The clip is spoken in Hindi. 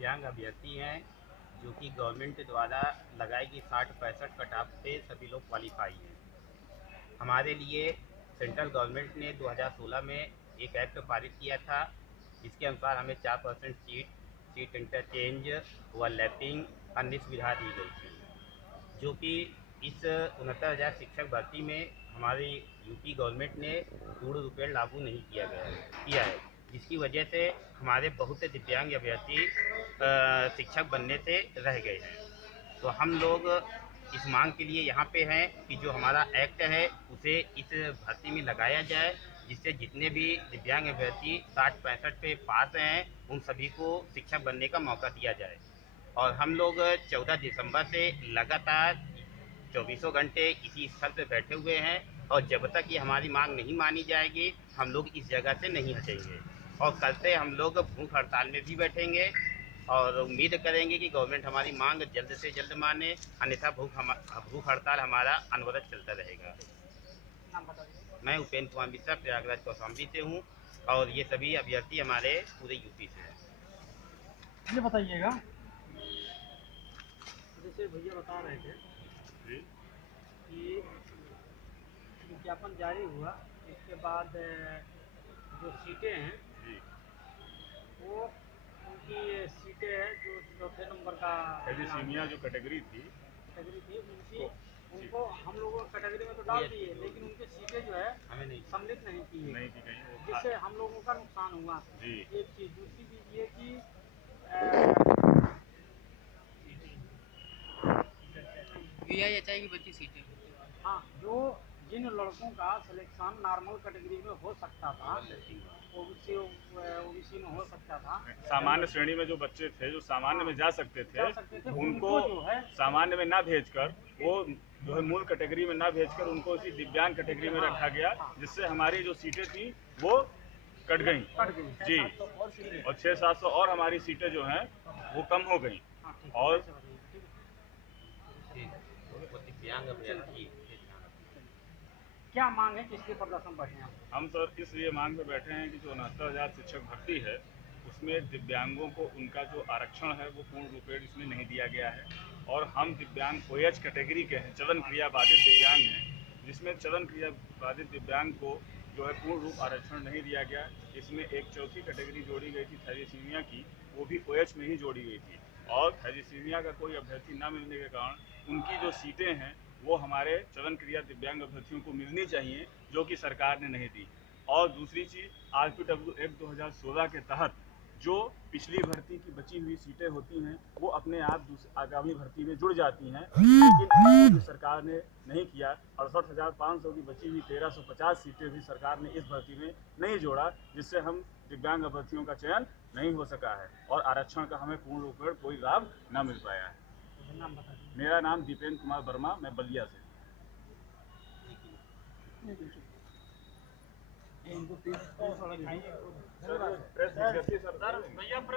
दिव्यांग अभ्यर्थी हैं जो कि गवर्नमेंट द्वारा लगाई गई 60-65 कट ऑफ पे सभी लोग क्वालिफाई हैं। हमारे लिए सेंट्रल गवर्नमेंट ने 2016 में एक एक्ट पारित किया था, जिसके अनुसार हमें 4% सीट इंटरचेंज ओवरलैपिंग अन्य सुविधा दी गई थी, जो कि इस 69,000 शिक्षक भर्ती में हमारी यूपी गवर्नमेंट ने पूर्ण रूपेण लागू नहीं किया है, जिसकी वजह से हमारे बहुत से दिव्यांग अभ्यर्थी शिक्षक बनने से रह गए हैं। तो हम लोग इस मांग के लिए यहाँ पे हैं कि जो हमारा एक्ट है उसे इस भर्ती में लगाया जाए, जिससे जितने भी दिव्यांग अभ्यर्थी 60-65 पे पास हैं उन सभी को शिक्षक बनने का मौका दिया जाए। और हम लोग 14 दिसंबर से लगातार 24 घंटे इसी स्थल पर बैठे हुए हैं, और जब तक ये हमारी मांग नहीं मानी जाएगी हम लोग इस जगह से नहीं हटेंगे। और कल से हम लोग भूख हड़ताल में भी बैठेंगे और उम्मीद करेंगे कि गवर्नमेंट हमारी मांग जल्द से जल्द माने, अन्यथा भूख हड़ताल हमारा अनवरत चलता रहेगा। मैं उपेंद्र कुमार मिश्रा प्रयागराज कौशाम्बी से हूँ, और ये सभी अभ्यर्थी हमारे पूरे यूपी से हैं। ये बताइएगा, जैसे भैया बता रहे थे कि विज्ञापन जारी हुआ, इसके बाद जो सीटें हैं वो उनकी सीटें हैं जो चौथे नंबर का थैलीसीमिया जो कैटेगरी थी उनकी उनको हम लोगों कैटेगरी में तो डाल दिए, लेकिन उनकी सीटें जो है हमें सम्मिलित नहीं की गई, जिससे हम लोगों का नुकसान हुआ। एक चीज़, दूसरी चीज़ ये कि VIHI की बची सीटें, हाँ, जो जिन लड़कों का सिलेक्शन नॉर्मल कैटेगरी में हो सकता था, ओबीसी में हो सकता था, सामान्य श्रेणी में जो बच्चे थे जो सामान्य में जा सकते थे उनको जो है सामान्य में ना भेजकर वो जो है मूल कैटेगरी में ना भेजकर उनको इसी दिव्यांग कैटेगरी में रखा गया, जिससे हमारी जो सीटें थी वो कट गई जी, और 600-700 और हमारी सीटें जो हैं वो कम हो गई। और दिव्यांग अभ्यर्थी क्या मांग है, किसके प्रदर्शन बैठे हैं हम सर इसलिए मांग में बैठे हैं कि जो 69,000 शिक्षक भर्ती है उसमें दिव्यांगों को उनका जो आरक्षण है वो पूर्ण रूपेण इसमें नहीं दिया गया है, और हम दिव्यांग OH कैटेगरी के हैं, चलन क्रिया बाधित दिव्यांग हैं, जिसमें चलन क्रिया बाधित दिव्यांग को जो है पूर्ण रूप आरक्षण नहीं दिया गया। इसमें एक चौथी कैटेगरी जोड़ी गई थी थैलीसीमिया की, वो भी OH में ही जोड़ी गई थी, और थैलीसीमिया का कोई अभ्यर्थी न मिलने के कारण उनकी जो सीटें हैं वो हमारे चलन क्रिया दिव्यांग अभ्यर्थियों को मिलनी चाहिए, जो कि सरकार ने नहीं दी। और दूसरी चीज़, RPW एक्ट 2016 के तहत जो पिछली भर्ती की बची हुई सीटें होती हैं वो अपने आप आगामी भर्ती में जुड़ जाती हैं, लेकिन सरकार ने नहीं किया। 68,500 की बची हुई 1350 सीटें भी सरकार ने इस भर्ती में नहीं जोड़ा, जिससे हम दिव्यांग अभ्यर्थियों का चयन नहीं हो सका है और आरक्षण का हमें पूर्ण रूप में कोई लाभ न मिल पाया है। मेरा नाम दीपेंद्र कुमार वर्मा, मैं बलिया से। प्रेस विज्ञप्ति सर।